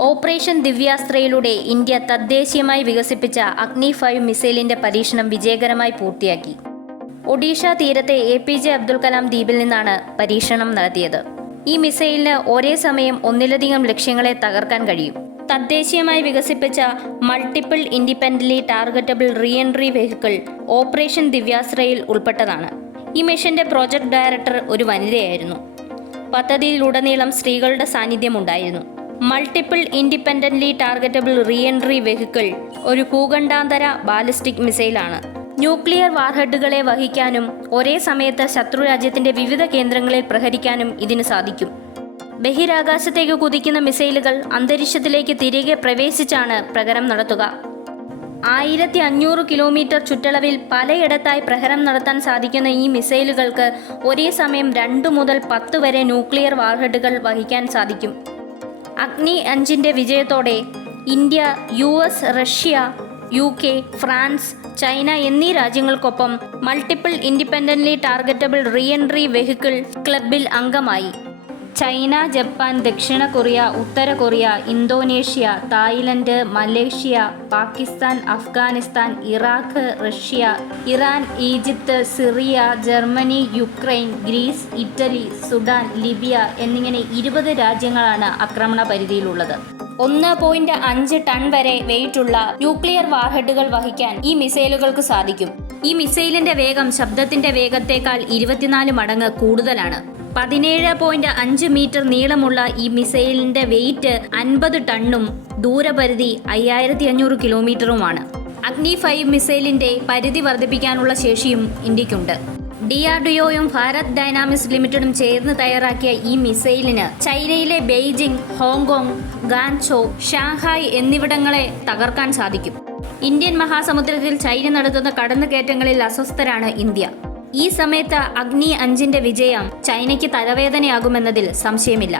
Operation ദിവ്യാസ്ത്രയിലൂടെ India തദ്ദേശീയമായി വികസിപ്പിച്ച അഗ്നി ഫൈവ് മിസൈലിന്റെ പരീക്ഷണം വിജയകരമായി പൂർത്തിയാക്കി. ഒഡീഷ തീരത്തെ A P J Abdul Kalam ദ്വീപിൽ നിന്നാണ് പരീക്ഷണം നടത്തിയത്. ഈ മിസൈലിന് ഒരേ സമയം ഒന്നിലധികം ലക്ഷ്യങ്ങളെ തകർക്കാൻ കഴിയും. തദ്ദേശീയമായി വികസിപ്പിച്ച multiple independently targetable reentry vehicle operation ദിവ്യാസ്ത്രയിൽ ഉൾപ്പെട്ടതാണ്. ഈ മിഷന്റെ പ്രോജക്ട് ഡയറക്ടർ ഒരു വനിതയായിരുന്നു. പദ്ധതിയിലുടനീളം സ്ത്രീകളുടെ സാന്നിധ്യമുണ്ടായിരുന്നു multiple independently targetable reentry vehicle ഒരു ഭൂഖണ്ഡാന്തര ബാലിസ്റ്റിക് മിസൈലാണ്. ന്യൂക്ലിയർ വാർഹെഡുകളെ വഹിക്കാനും ഒരേ സമയത്ത് ശത്രുരാജ്യത്തിന്റെ വിവിധ കേന്ദ്രങ്ങളിൽ പ്രഹരിക്കാനും ഇതിന് സാധിക്കും. ബഹിരാകാശത്തേക്ക് കുതിക്കുന്ന മിസൈലുകൾ അന്തരീക്ഷത്തിലേക്ക് തിരികെ പ്രവേശിച്ചാണ് പ്രകരം നടത്തുക. ആയിരത്തി അഞ്ഞൂറ് കിലോമീറ്റർ ചുറ്റളവിൽ പലയിടത്തായി പ്രഹരം നടത്താൻ സാധിക്കുന്ന ഈ മിസൈലുകൾക്ക് ഒരേ സമയം രണ്ടു മുതൽ പത്ത് വരെ ന്യൂക്ലിയർ വാർഹെഡുകൾ വഹിക്കാൻ സാധിക്കും. അഗ്നി അഞ്ചിന്റെ വിജയത്തോടെ India U S Russia U K France China എന്നീ രാജ്യങ്ങൾക്കൊപ്പം multiple independently targetable reentry vehicle ക്ലബിൽ അംഗമായി. ചൈന ജപ്പാൻ ദക്ഷിണ കൊറിയ ഉത്തര Korea Indonesia Thailand Malaysia Pakistan Afghanistan Iraq Russia Iran Egypt Syria Germany Ukraine Greece Italy Sudan Libya എന്നിങ്ങനെ ഇരുപത് രാജ്യങ്ങളാണ് ആക്രമണ പരിധിയിലുള്ളത്. ഒന്ന് point അഞ്ച് ടൺ വരെ വെയിറ്റുള്ള ന്യൂക്ലിയർ വാർഹെഡുകൾ വഹിക്കാൻ ഈ മിസൈലുകൾക്ക് സാധിക്കും. ഈ മിസൈലിന്റെ വേഗം ശബ്ദത്തിന്റെ വേഗത്തേക്കാൾ ഇരുപത്തിനാല് മടങ്ങ് കൂടുതലാണ്. പതിനേഴ് പോയിന്റ് അഞ്ച് മീറ്റർ നീളമുള്ള ഈ മിസൈലിന്റെ വെയിറ്റ് അൻപത് ടണ്ണും ദൂരപരിധി അയ്യായിരത്തി അഞ്ഞൂറ് കിലോമീറ്ററുമാണ്. അഗ്നി ഫൈവ് മിസൈലിന്റെ പരിധി വർദ്ധിപ്പിക്കാനുള്ള ശേഷിയും ഇന്ത്യക്കുണ്ട്. ഡി ആർ ഡി ഒയും ഭാരത് ഡൈനാമിക്സ് ലിമിറ്റഡും ചേർന്ന് തയ്യാറാക്കിയ ഈ മിസൈലിന് ചൈനയിലെ Beijing Hong Kong Guangzhou Shanghai എന്നിവിടങ്ങളെ തകർക്കാൻ സാധിക്കും. ഇന്ത്യൻ മഹാസമുദ്രത്തിൽ ചൈന നടത്തുന്ന കടന്നുകയറ്റങ്ങളിൽ അസ്വസ്ഥരാണ് ഇന്ത്യ. ഈ സമയത്ത് അഗ്നി അഞ്ചിന്റെ വിജയം ചൈനയ്ക്ക് തലവേദനയാകുമെന്നതിൽ സംശയമില്ല